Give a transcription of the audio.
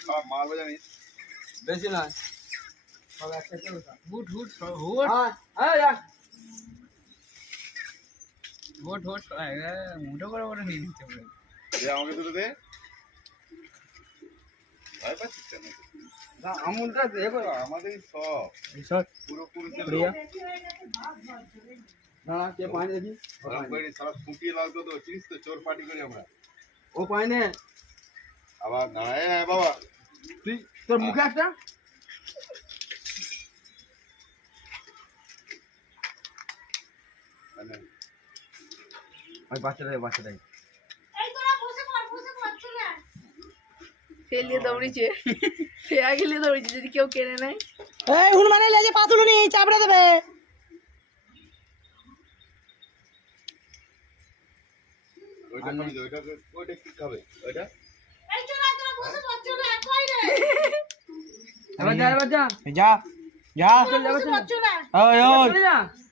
খারাপ মারবে জানিস বেশি নয় সব একসাথে ওঠা। হুট হুট হুট হ্যাঁ যা হুট হুট মুঠো করে করে নিয়ে নিচ্ছে পুরো। দে আমাকে দুটো দে ভয় পাচ্ছিস কেন? না আমুলটা দেখো আমাদেরই সব এইসব পুরোপুরি প্রিয়া। না কে পানি দেখি গরম করে সারা ফুটিয়ে লাগতো তো চিনিস তো চোর পার্টি করি আমরা ও পানি আবার দাঁড়ায় না বাবা তুই তোর মুখে একটা মানে ওই বাচ্চাটাই ফেলিয়ে দৌড়িছে ফেয়া গেলে দৌড়িছে যদি কেউ কেনে নেয়। এই হনুমানের লেজে পা তুলুনি চাপড়ে দেবে। ওইটা খাবি তো, ওইটা কি খাবে ওইটা এবার যা যা যা বসে পারছো না। ওই ওই চলে যা